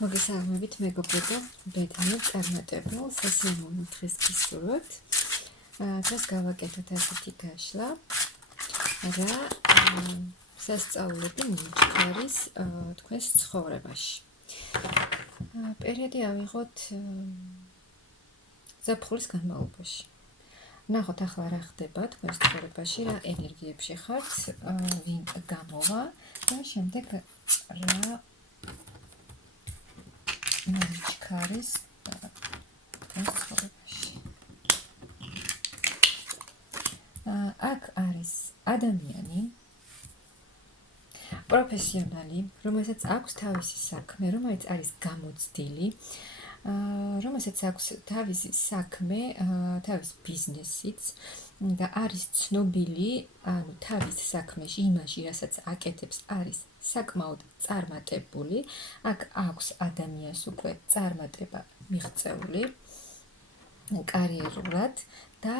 მოგესალმებით მეგობრებო, ბედნიერ წარმატებულ სასიამოვნო დღეს გისურვებთ. დღეს გავაკეთოთ ასეთი გაშლა, რა სასწაულები მიჩქარის თქვენს ცხოვრებაში. პერიოდი ავიღოთ ზაფხულის განმავლობაში. ნახოთ ახლა რა ხდება თქვენს ცხოვრებაში, რა ენერგიებში ხართ, ვინ გამოვა და შემდეგ რა მიჩქარის თქვენს ცხოვრებაში. აქ არის ადამიანი, პროფესიონალი, რომელსაც აქვს თავისი საქმე, რომელიც არის გამოცდილი, რომელსაც აქვს თავისი საქმე, თავის ბიზნესიც და არის ცნობილი, ანუ თავის საქმეში, იმაში, რასაც აკეთებს, არის საკმაოდ წარმატებული. აქ აქვს ადამიანს უკვე წარმატება მიღწეული კარიერულად და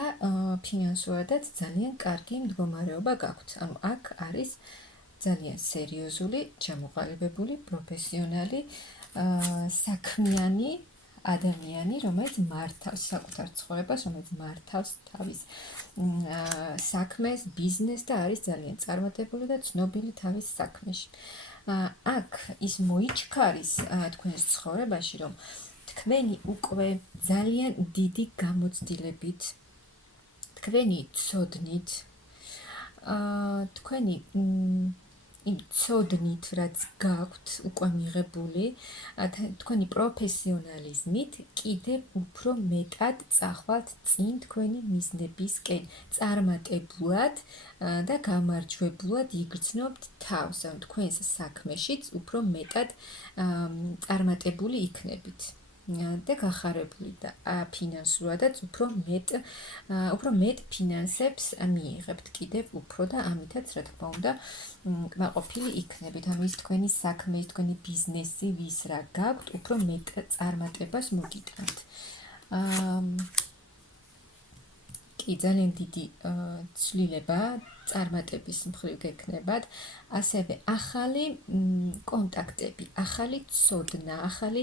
ფინანსურადაც ძალიან კარგი მდგომარეობა გაქვთ. ანუ აქ არის ძალიან სერიოზული, ჩამოყალიბებული, პროფესიონალი, საქმიანი ადამიანი, რომელიც მართავს საკუთარ ცხოვრებას, რომელიც მართავს თავის საქმეს, ბიზნესს და არის ძალიან წარმატებული და ცნობილი თავის საქმეში. აქ ის მოიჩქარის თქვენს ცხოვრებაში, რომ თქვენი უკვე ძალიან დიდი გამოცდილებით, თქვენი ცოდნით, თქვენი იმ ცოდნით, რაც გაქვთ უკვე მიღებული, თქვენი პროფესიონალიზმით კიდევ უფრო მეტად წახვალთ წინ თქვენი მიზნებისკენ, წარმატებულად და გამარჯვებულად იგრძნობთ თავს, ანუ თქვენს საქმეშიც უფრო მეტად წარმატებული იქნებით და გახარებული და ფინანსურადაც უფრო მეტ ფინანსებს მიიღებთ კიდევ უფრო და ამითაც რა თქმა უნდა კმაყოფილი იქნებით. ანუ ის თქვენი საქმე, ის თქვენი ბიზნესი, ვის რა გაქვთ, უფრო მეტ წარმატებას მოგიტანთ. კი, ძალიან დიდი ცვლილება წარმატების მხრივ გექნებათ, ასევე ახალი კონტაქტები, ახალი ცოდნა, ახალი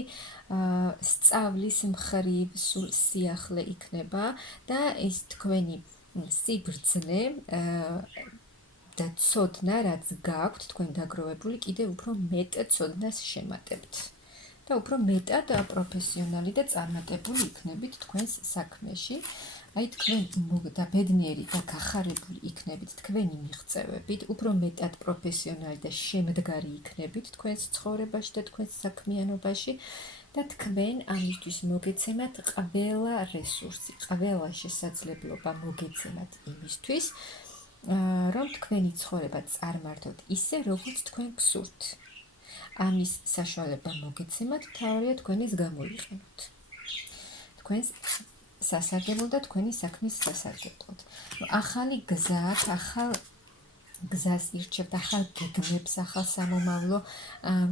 სწავლის მხრივ სულ სიახლე იქნება და ის თქვენი სიბრძნე და ცოდნა, რაც გაქვთ თქვენ დაგროვებული, კიდევ უფრო მეტ ცოდნას შემატებთ და უფრო მეტად პროფესიონალი და წარმატებული იქნებით თქვენს საქმეში. აი თქვენ და ბედნიერი და გახარებული იქნებით თქვენი მიღწევებით, უფრო მეტად პროფესიონალი და შემდგარი იქნებით თქვენს ცხოვრებაში და თქვენს საქმიანობაში და თქვენ ამისთვის მოგეცემათ ყველა რესურსი, ყველა შესაძლებლობა მოგეცემათ იმისთვის, რომ თქვენი ცხოვრება წარმართოთ ისე, როგორც თქვენ გსურთ. ამის საშუალება მოგეცემათ, მთავარია თქვენის გამოიყენოთ. თქვენს სასარგებლოდ და თქვენი საქმის სასარგებლოდ. ახალი გზა, ახალ გზას ირჩევთ, ახალ გეგმებს, ახალ სამომავლო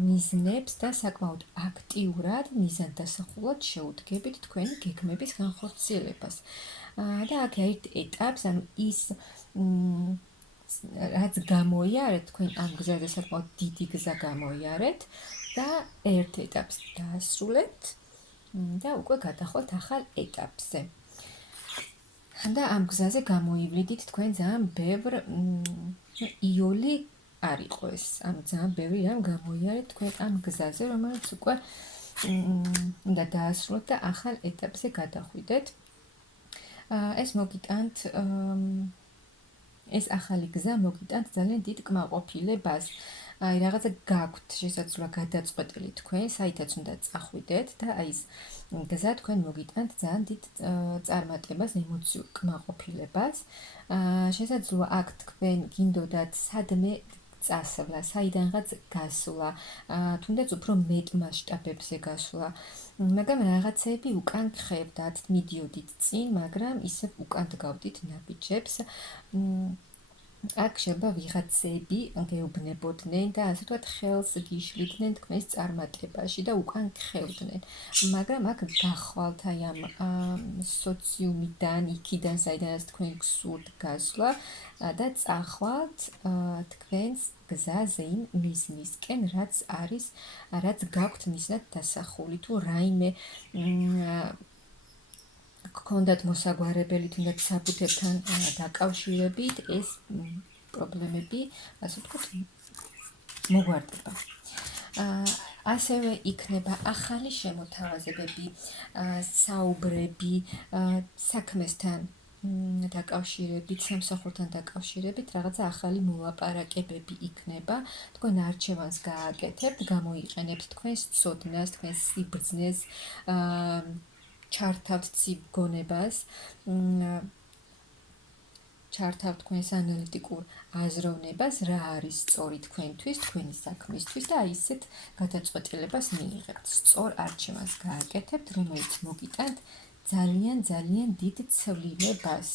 მიზნებს და საკმაოდ აქტიურად, მიზანდასახულად შეუდგებით თქვენი გეგმების განხორციელებას. და აქ ერთ ეტაპს, ანუ ის რაც გამოიარეთ, თქვენ ამ გზაზე საკმაოდ დიდი გზა გამოიარეთ და ერთ ეტაპს დაასრულეთ და უკვე გადახვალთ ახალ ეტაპზე. და ამ გზაზე გამოივლიდით თქვენ ძალიან ბევრ იოლი არ იყო ეს, ანუ ძალიან ბევრი რამ გამოიარეთ თქვენ ამ გზაზე, რომელიც უკვე უნდა დაასრულოთ და ახალ ეტაპზე გადახვიდეთ. ეს მოგიტანთ ეს ახალი გზა მოგიტანთ ძალიან დიდ კმაყოფილებას. აი რაღაცა გაქვთ შესაძლოა გადაწყვეტილი თქვენ, საითაც უნდა წახვიდეთ და აი ეს გზა თქვენ მოგიტანთ ძალიან დიდ წარმატებას, ემოციურ კმაყოფილებას. შესაძლოა აქ თქვენ გინდოდათ სადმე წასვლა, საიდანღაც გასვლა, თუნდაც უფრო მეტ მასშტაბებზე გასვლა, მაგრამ რაღაცები უკან გხებდათ, მიდიოდით წინ, მაგრამ ისევ უკან დგავდით ნაბიჯებს. აქ შეიძლება ვიღაცები გეუბნებოდნენ და ასე ვთქვათ ხელს გიშლიდნენ თქვენს წარმატებაში და უკან გხევდნენ. მაგრამ აქ გახვალთ აი ამ სოციუმიდან, იქიდან, საიდანაც თქვენ გსურთ გასვლა და წახვალთ თქვენს გზაზე იმ მიზნისკენ, რაც არის, რაც გაქვთ მიზნად დასახული. თუ რაიმე გქონდათ მოსაგვარებელი თუნდაც საბუთებთან დაკავშირებით, ეს პრობლემები, ასე ვთქვათ, მოგვარდება. ასევე იქნება ახალი შემოთავაზებები, საუბრები საქმესთან დაკავშირებით, სამსახურთან დაკავშირებით, რაღაცა ახალი მოლაპარაკებები იქნება. თქვენ არჩევანს გააკეთებთ, გამოიყენებთ თქვენს ცოდნას, თქვენს სიბრძნეს, ჩართავთ ციგონებას, ჩართავთ თქვენს ანალიტიკურ აზროვნებას, რა არის სწორი თქვენთვის, თქვენი საქმისთვის და აი ისეთ გადაწყვეტილებას მიიღებთ. სწორ არჩევანს გააკეთებთ, რომელიც მოგიტანთ ძალიან დიდ ცვლილებას.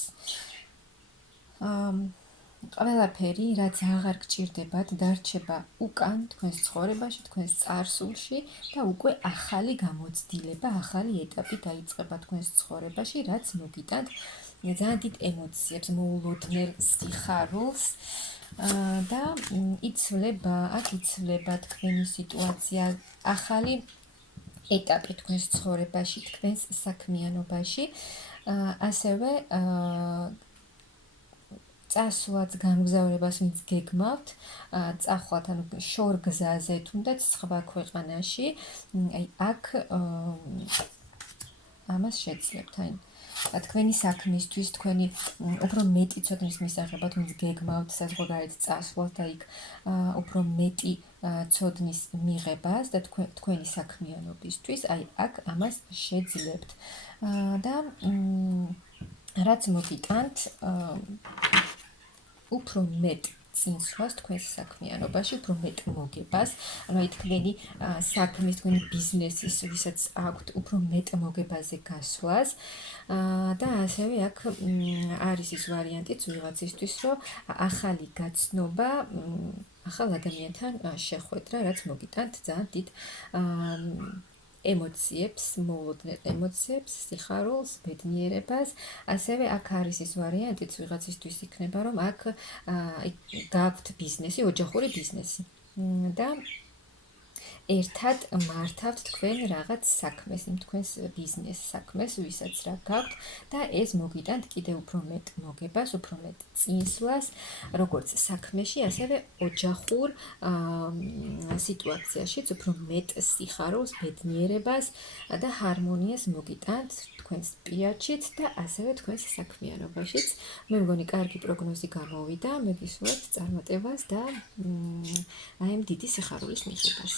ყველაფერი, რაც აღარ გჭირდებათ, დარჩება უკან თქვენს ცხოვრებაში, თქვენს წარსულში და უკვე ახალი გამოცდილება, ახალი ეტაპი დაიწყება თქვენს ცხოვრებაში, რაც მოგიტანთ ძალიან დიდ ემოციებს, მოულოდნელ სიხარულს და იცვლება თქვენი სიტუაცია, ახალი ეტაპი თქვენს ცხოვრებაში, თქვენს საქმიანობაში, ასევე წასვლაც გამგზავრებას ვინც გეგმავთ, წახვალთ ანუ შორგზაზე, თუნდაც სხვა ქვეყანაში, აი აქ ამას შეძლებთ, აი თქვენი საქმისთვის, თქვენი უფრო მეტი ცოდნის მისაღებად, ვინც გეგმავთ საზღვარგარეთ წასვლას და იქ უფრო მეტი ცოდნის მიღებას და თქვენი საქმიანობისთვის, აი აქ ამას შეძლებთ. და რაც მოგიტანთ უფრო მეტ წინსვლას თქვენს საქმიანობაში, უფრო მეტ მოგებას, ანუ აი თქვენი საქმის, თქვენი ბიზნესის, ვისაც აქვთ უფრო მეტ მოგებაზე გასვლას და ასევე აქ არის ის ვარიანტიც ვიღაცისთვის, რომ ახალი გაცნობა, ახალ ადამიანთან შეხვედრა, რაც მოგიტანთ ძალიან დიდ ემოციებს, მოულოდნელ ემოციებს, სიხარულს, ბედნიერებას. ასევე აქ არის ის ვარიანტიც ვიღაცისთვის იქნება, რომ აქ გაქვთ ბიზნესი, ოჯახური ბიზნესი. და ერთად მართავთ თქვენ რაღაც საქმეს, იმ თქვენს ბიზნეს საქმეს, ვისაც რა გაქვთ და ეს მოგიტანთ კიდევ უფრო მეტ მოგებას, უფრო მეტ წინსვლას, როგორც საქმეში, ასევე ოჯახურ სიტუაციაში, უფრო მეტ სიხარულს, ბედნიერებას და ჰარმონიას მოგიტანთ თქვენს პირადშიც და ასევე თქვენს საქმიანობაშიც. მე მგონი, კარგი პროგნოზი გამოვიდა, მე გისურვებთ წარმატებას და აი ამ დიდი სიხარულის მიღებას.